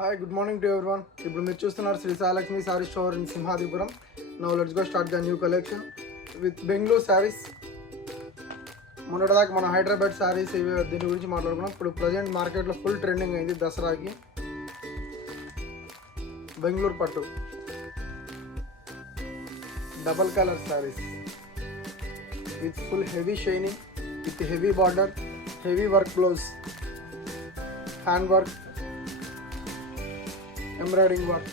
Hi, good morning to everyone. ఇప్పుడు మీరు చూస్తున్నారు శ్రీ సాలక్ష్మి సారీ స్టోర్ ఇన్ Simhadripuram. Now let's go start the new collection with Bengaluru saris. మొన్నటిదాకా మనం హైదరాబాద్ సారీస్ దీని గురించి మాట్లాడుకున్నాం. ఇప్పుడు ప్రజెంట్ మార్కెట్లో ఫుల్ ట్రెండింగ్ అయింది దసరాకి బెంగళూరు పట్టు double colour saris with full heavy shining with heavy border, heavy work blouse, hand work, embroidering work,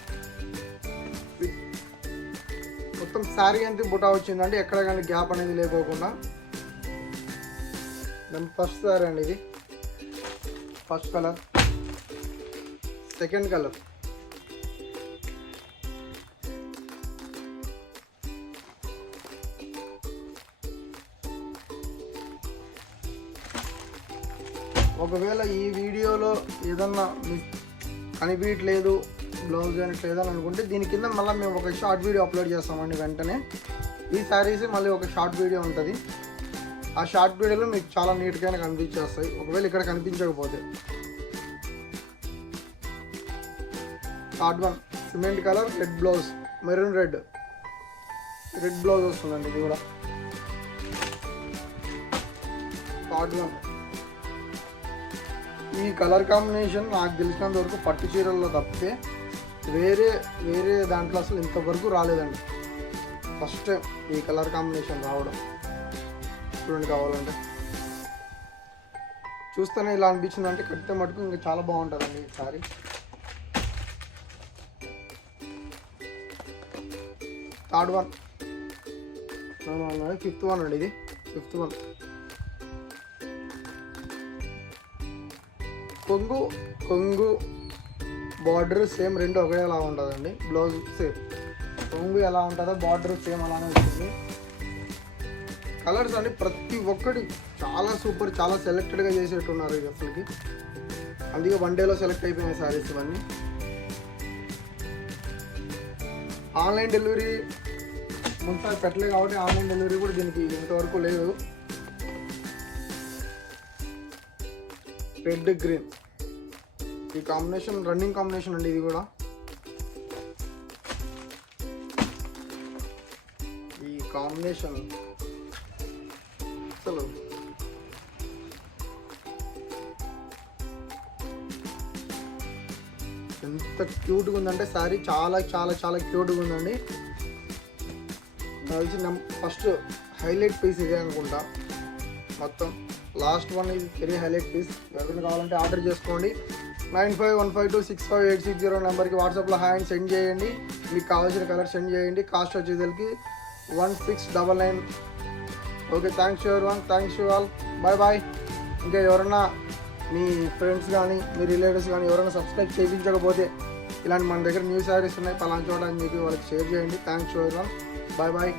మొత్తం శారీ అంతా బుటా వచ్చిందండి. ఎక్కడ కానీ గ్యాప్ అనేది లేకోకుండా. దాని ఫస్ట్ శారీ అండి ఇది. ఫస్ట్ కలర్, సెకండ్ కలర్, ఒకవేళ ఈ వీడియోలో ఏదన్నా కనిపించట్లేదు బ్లౌజ్ అనట్లేదు అని అనుకుంటే దీని కింద మళ్ళీ మేము ఒక షార్ట్ వీడియో అప్లోడ్ చేస్తామండి. వెంటనే ఈ శారీస్ మళ్ళీ ఒక షార్ట్ వీడియో ఉంటుంది. ఆ షార్ట్ వీడియోలో మీకు చాలా నీట్గానే కనిపించేస్తాయి ఒకవేళ ఇక్కడ కనిపించకపోతే. Third one cement colour, red blouse, maroon red blouse వస్తుందండి ఇది కూడా. థర్డ్ వన్ ఈ కలర్ కాంబినేషన్ నాకు తెలిసినంత వరకు పట్టు చీరల్లో తప్పితే వేరే దాంట్లో అసలు ఇంతవరకు రాలేదండి. ఫస్ట్ టైం ఈ కలర్ కాంబినేషన్ రావడం. చూడండి, కావాలంటే చూస్తేనే ఇలా అనిపించింది. అంటే కట్టితే మటుకు ఇంకా చాలా బాగుంటుందండి ఈ sorry. Third one, fifth one అండి ఇది. ఫిఫ్త్ వన్ కొంగు బార్డర్ సేమ్ రెండు ఒకేలా ఉంటుందండి. బ్లౌజ్ సేమ్, కొంగు ఎలా ఉంటుందో బార్డర్ సేమ్ అలానే ఉంటుంది. కలర్స్ అండి ప్రతి ఒక్కటి చాలా సూపర్, చాలా సెలెక్టెడ్గా చేసేట్టున్నారు ఇది అసలుకి. అందుకే వన్ డేలో సెలెక్ట్ అయిపోయినాయి సారీస్ ఇవన్నీ. ఆన్లైన్ డెలివరీ ముందు పెట్టలేదు కాబట్టి ఆన్లైన్ డెలివరీ కూడా దీనికి ఇంతవరకు లేదు. రెడ్ గ్రీన్ ఈ కాంబినేషన్ రన్నింగ్ కాంబినేషన్ అండి ఇది కూడా. ఈ కాంబినేషన్ అసలు ఎంత క్యూట్గా ఉందంటే శారీ చాలా చాలా చాలా క్యూట్గా ఉందండి. తెలిసి ఫస్ట్ హైలైట్ పీస్ ఇదే అనుకుంటా. మొత్తం లాస్ట్ వన్ ఇది వెరీ హైలైట్ పీస్. ఎవరైనా కావాలంటే ఆర్డర్ చేసుకోండి. 9515265860 నెంబర్కి వాట్సాప్లో హాయ్ అని సెండ్ చేయండి. మీకు కావాల్సిన కలర్ సెండ్ చేయండి. కాస్ట్ వచ్చేసరికి 1699. Okay, thanks you everyone, thanks you all, bye bye. ఇంకా ఎవరన్నా మీ ఫ్రెండ్స్ కానీ మీ రిలేటివ్స్ కానీ ఎవరైనా సబ్స్క్రైబ్ చేయించకపోతే ఇలాంటి మన దగ్గర న్యూ శారీస్ ఉన్నాయి పలానా చోట అని చెప్పి వాళ్ళకి షేర్ చేయండి. Thanks you everyone, bye bye.